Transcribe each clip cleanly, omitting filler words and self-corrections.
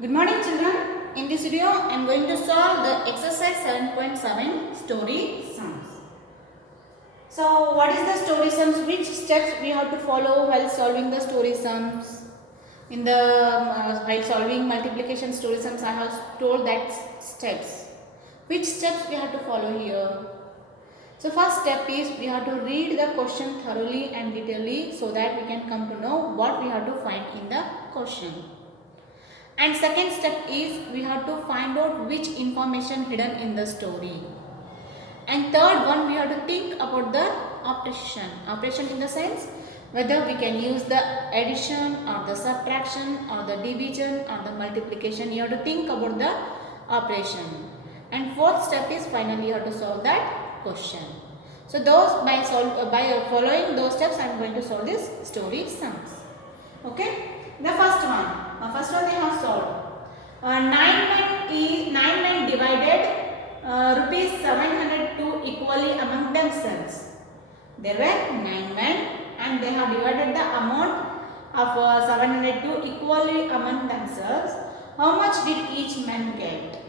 Good morning children. In this video I am going to solve the exercise 7.7 story sums. So what is the story sums? Which steps we have to follow while solving the story sums? In the while solving multiplication story sums I have told that steps. Which steps we have to follow here? So first step is we have to read the question thoroughly and detailedly so that we can come to know what we have to find in the question. And second step is we have to find out which information hidden in the story. And third one, we have to think about the operation. Operation in the sense whether we can use the addition or the subtraction or the division or the multiplication. You have to think about the operation. And fourth step is finally you have to solve that question. So those by following those steps I am going to solve this story sums. Okay. The first one they have solved. 9 men divided rupees 702 equally among themselves. There were 9 men and they have divided the amount of 702 equally among themselves. How much did each man get?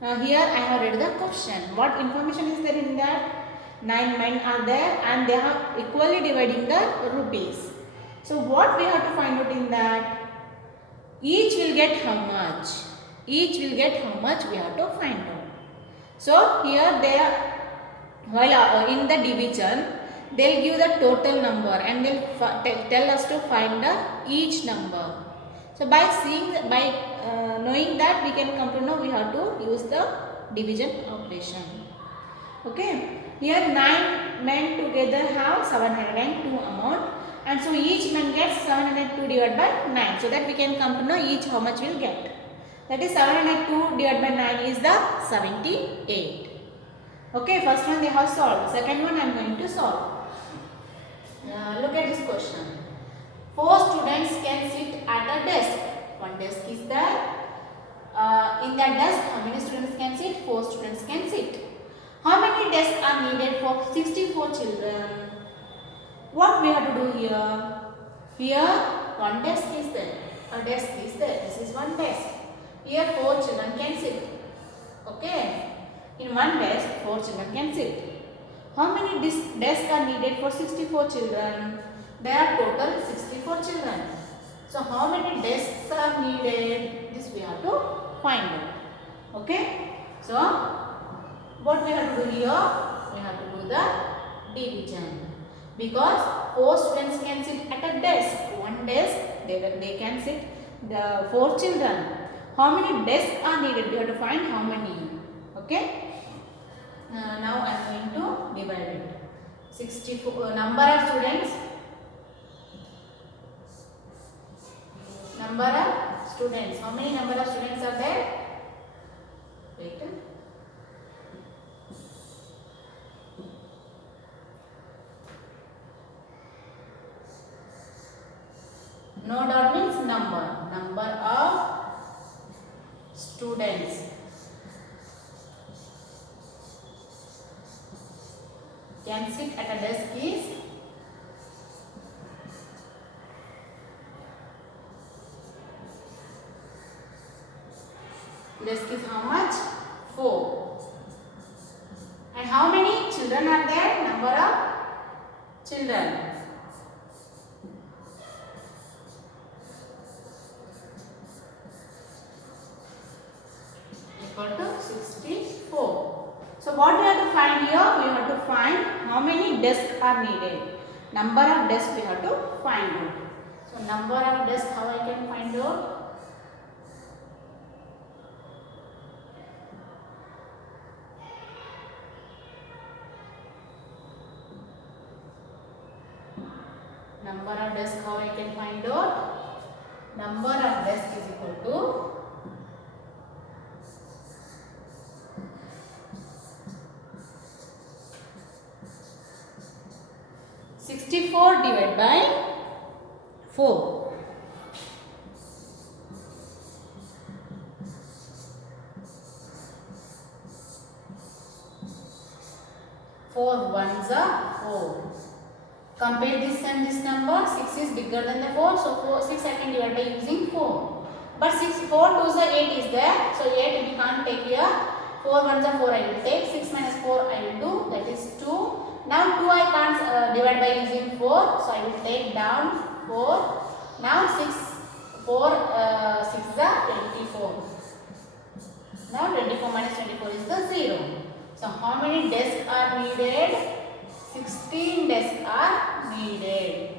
Now here I have read the question. What information is there in that? 9 men are there and they are equally dividing the rupees. So what we have to find out in that? Each will get how much? Each will get how much we have to find out. So here they are, while in the division, they will give the total number and they will tell us to find the each number. So by knowing that we can come to know we have to use the division operation. Okay. Here 9 men together have 702 amount. And so each man gets 702 divided by 9. So that we can come to know each how much we will get. That is 702 divided by 9 is the 78. Okay, first one they have solved. Second one I am going to solve. Look at this question. 4 students can sit at a desk. One desk is there. In that desk, how many students can sit? 4 students can sit. How many desks are needed for 64 children? What we have to do here? Here one desk is there. A desk is there. This is one desk. Here 4 children can sit. Okay. In one desk 4 children can sit. How many desks are needed for 64 children? There are total 64 children. So how many desks are needed? This we have to find out. Okay. So what we have to do here? We have to do the division. Because 4 students can sit at a desk. One desk, they can sit the 4 children. How many desks are needed? We have to find how many. Okay. Now I am going to divide it. 64 number of students. Number of students. How many number of students are there? Wait. No dot means number. Number of students. Can sit at a desk is how much? 4. And how many children are there? Number of children. Equal to 64. So what we have to find here? We have to find how many desks are needed. Number of desks we have to find out. So number of desks, how I can find out? Number of desks, how I can find out? Number of desks is equal to 64 divided by 4. 4 ones are 4. Compare this and this number. 6 is bigger than the 4. So 6 I can divide by using 4. But 4 2s are 8 is there. So 8 we can't take here. 4 1s are 4 I will take. 6 minus 4 I will do. That is 2. Now 2 I can't divide by using 4. So I will take down 4. Now 6 4 6 is 24. Now 24 minus 24 is the 0. So how many desks are needed? 16 desks are needed.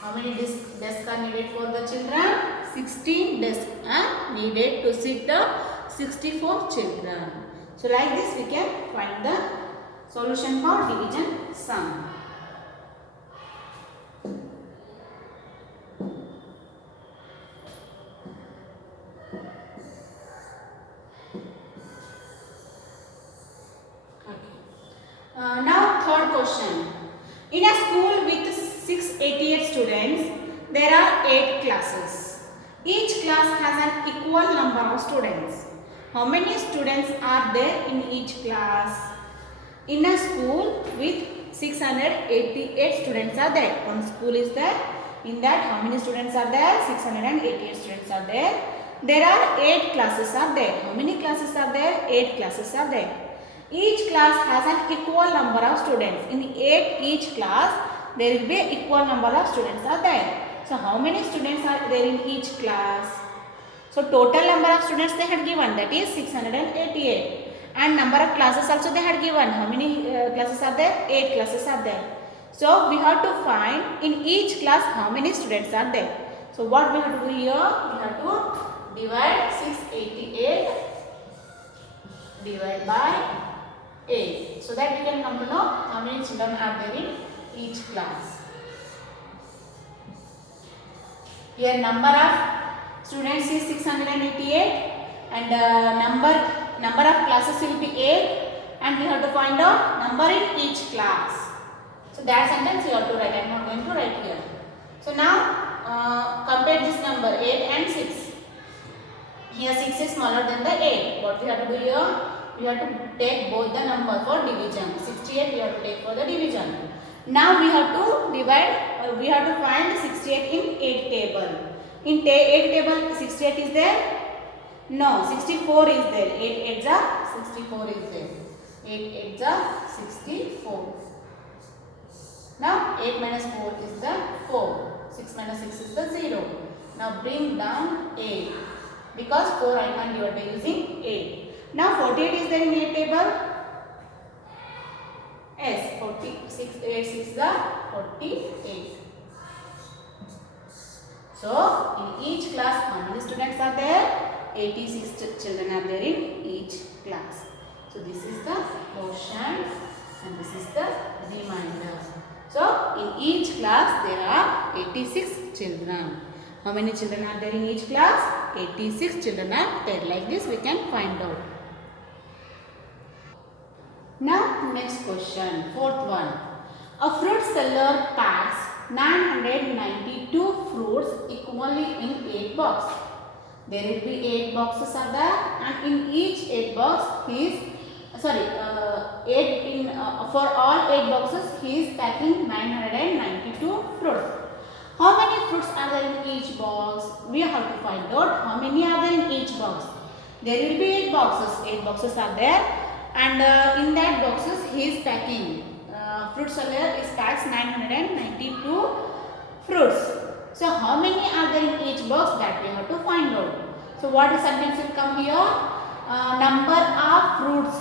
How many desks are needed for the children? 16 desks are needed to sit the 64 children. So like this we can find the solution for division sum. Now third question. In a school with 688 students, there are 8 classes. Each class has an equal number of students. How many students are there in each class? In a school with 688 students are there. One school is there. In that, how many students are there? 688 students are there. There are 8 classes are there. How many classes are there? 8 classes are there. Each class has an equal number of students. In each class, there will be equal number of students are there. So how many students are there in each class? So total number of students they had given, that is 688. And number of classes also they had given. How many classes are there? 8 classes are there. So we have to find in each class how many students are there. So what we have to do here? We have to divide 688 divide by 8. So that we can come to know how many children are there in each class. Here number of students is 688 and number of classes will be 8 and we have to find out number in each class. So that sentence you have to write. I am not going to write here. So now compare this number 8 and 6. Here 6 is smaller than the 8. What we have to do here? We have to take both the number for division. 68 we have to take for the division. Now we have to divide, we have to find 68 in 8 table. In 8 table 68 is there? No, 64 is there. 8 8s are 64 is there. 8 8s are 64. Now 8 minus 4 is the 4. 6 minus 6 is the 0. Now bring down 8. Because 4 I can divide by using 8. Now 48 is there in 8 table? Yes, 46 8 6 is the 48. So in each class how many students are there? 86 children are there in each class. So this is the question and this is the reminder. So in each class there are 86 children. How many children are there in each class? 86 children are there. Like this we can find out. Now next question, fourth one. A fruit seller packs 992 fruits equally in 8 boxes. There will be 8 boxes are there and in each 8 box he is for all 8 boxes he is packing 992 fruits. How many fruits are there in each box? We have to find out how many are there in each box. There will be 8 boxes. 8 boxes are there. And in that boxes he is packing. Fruit seller is packs 992 fruits. So how many are there in each box? That we have to find out. So what sentence will come here? Number of fruits.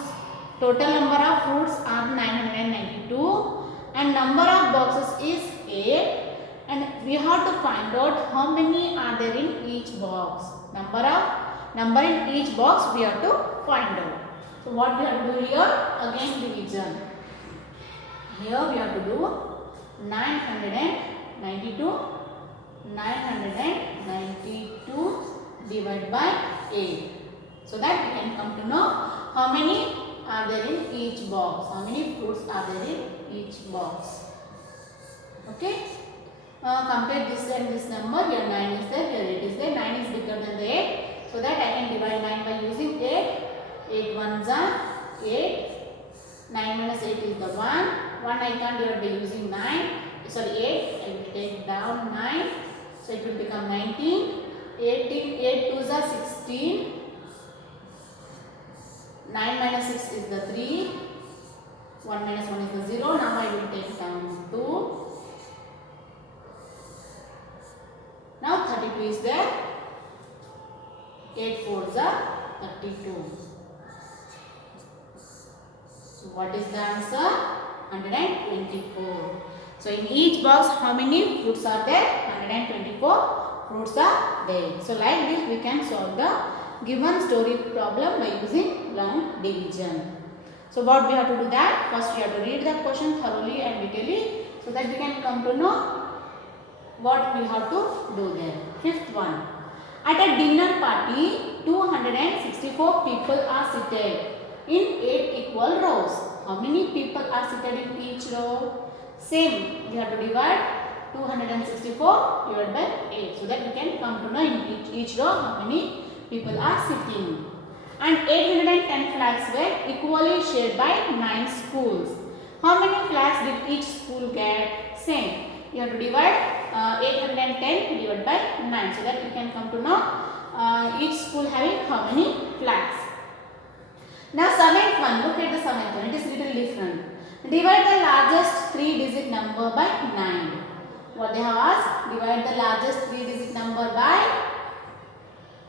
Total number of fruits are 992 and number of boxes is 8. And we have to find out how many are there in each box. Number in each box we have to find out. So what we have to do here? Again division. Here we have to do 992 divided by 8. So that we can come to know how many are there in each box. How many fruits are there in each box. Okay. Compare this and this number. Here 9 is there. Here 8 is there. 9 is bigger than the 8. So that I can divide 9 by using 8. 8 ones are 8. 9 minus 8 is the 1. 1 I can't divide by using 9. Sorry 8. I will take down 9. So it will become 19. 8 2s are 16. 9 minus 6 is the 3. 1 minus 1 is the 0. Now I will take down 2. Now 32 is there. 8 4s are 32. So what is the answer? 124. So in each box how many fruits are there? 124 fruits are there. So like this we can solve the given story problem by using long division. So what we have to do that? First we have to read the question thoroughly and detailedly so that we can come to know what we have to do there. Fifth one. At a dinner party, 264 people are seated in 8 equal rows. How many people are seated in each row? Same, we have to divide 264 divided by 8 so that we can come to know in each row how many people are sitting. And 810 flags were equally shared by 9 schools. How many flags did each school get? Same, you have to divide 810 divided by 9 so that we can come to know each school having how many flags. Now 7th one, look at the 7th one, it is little different. Divide the largest 3-digit number by 9. What they have asked? Divide the largest 3-digit number by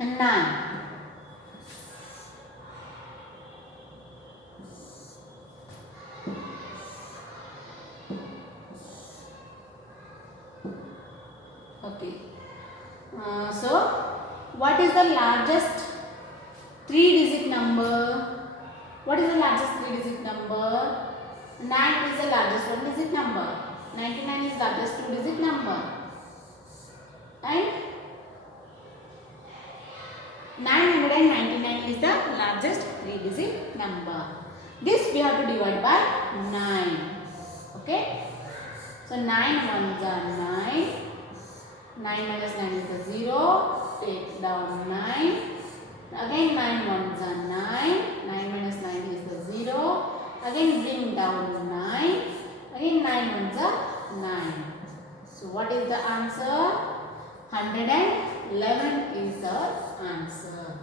9. Okay. So, what is the largest 3-digit number? What is the largest 3-digit number? 9 is the largest 1-digit number. 99 is largest 2-digit number. And 999 is the largest 3-digit number. This we have to divide by 9. Okay. So 9 ones are 9. 9 minus 9 is the 0. Take down 9. Again 9 ones are 9. 9 minus 9 is the 0. Again bring down 9. Again 9 ones are 9. So what is the answer? 111 is the answer.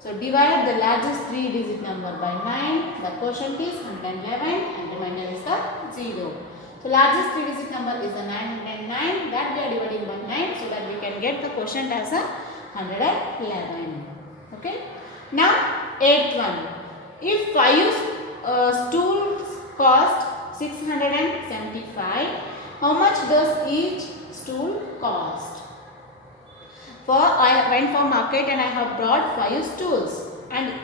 So divide the largest 3-digit number by 9. The quotient is 111 and remainder is the 0. So largest 3-digit number is the 909, that we are dividing by 9 so that we can get the quotient as a 111. Okay. Now 8th one. If 5 stools cost 675, how much does each stool cost? I went for market and I have brought 5 stools and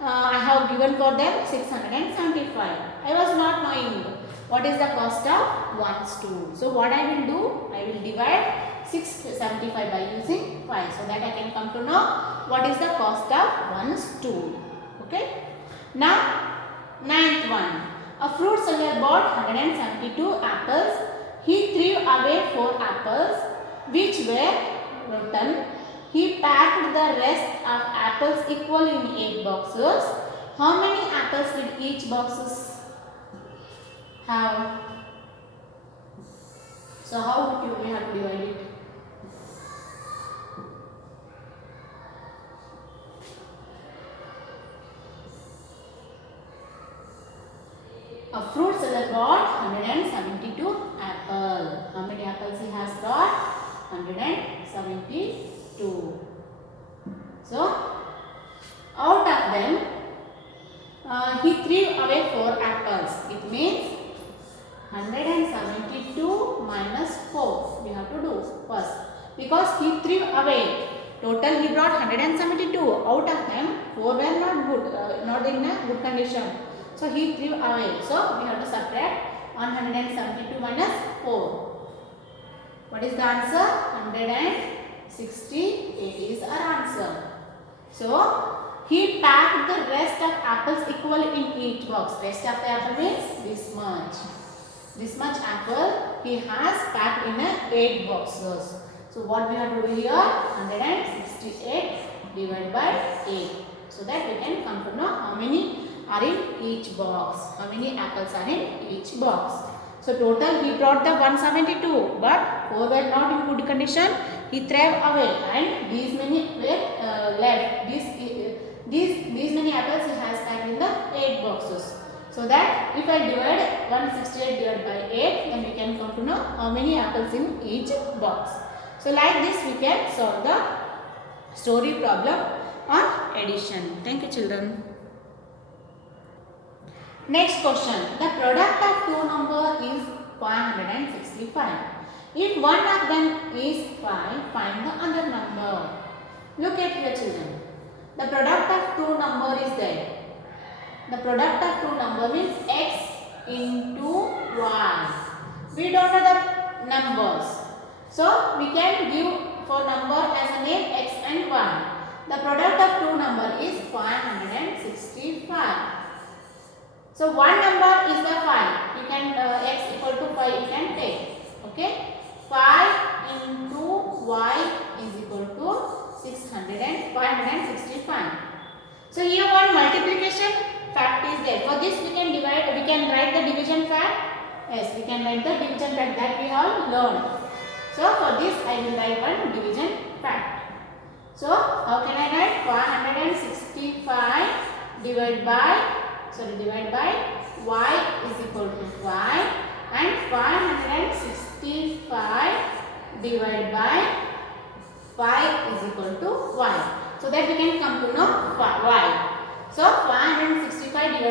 I have given for them 675. I was not knowing what is the cost of one stool. So what I will do? I will divide 675 by using 5 so that I can come to know what is the cost of one stool. Okay. Now 9th one. A fruit seller bought 172 apples. He threw away 4 apples which were rotten. He packed the rest of apples equally in 8 boxes. How many apples did each boxes have? So how do we have to divide it? A fruit seller bought 172 apples. How many apples he has got? 172. So, out of them, he threw away 4 apples. It means 172 minus 4. We have to do first. Because he threw away. Total he brought 172. Out of them, 4 were not good, not in a good condition. So he threw away. So we have to subtract 172 minus 4. What is the answer? 168 is our answer. So he packed the rest of apples equally in each box. Rest of the apple means this much. This much apple he has packed in 8 boxes. So what we have to do here? 168 divided by 8. So that we can come to know how many are in each box. How many apples are in each box. So total he brought the 172, but 4 were not in good condition. he threw away, and these many were left. These many apples he has packed in the 8 boxes. So that if I divide 168 divided by 8, then we can come to know how many apples in each box. So like this we can solve the story problem on addition. Thank you, children. Next question. The product of two numbers is 565. If one of them is 5, find the other number. Look at here, children. The product of two numbers is there. The product of two numbers means x into y. We don't know the numbers. So we can give for number as a name x and y. The product of two numbers is 565. So one number is the 5. You can x equal to 5 you can take. Okay. 5 into y is equal to 565. So here one multiplication fact is there. For this we can write the division fact. Yes, we can write the division fact that we have learned. So for this I will write one division fact. So how can I write 565 divide by y is equal to 5, and 565 divided by 5 is equal to y. So that we can come to know y. So 565 divided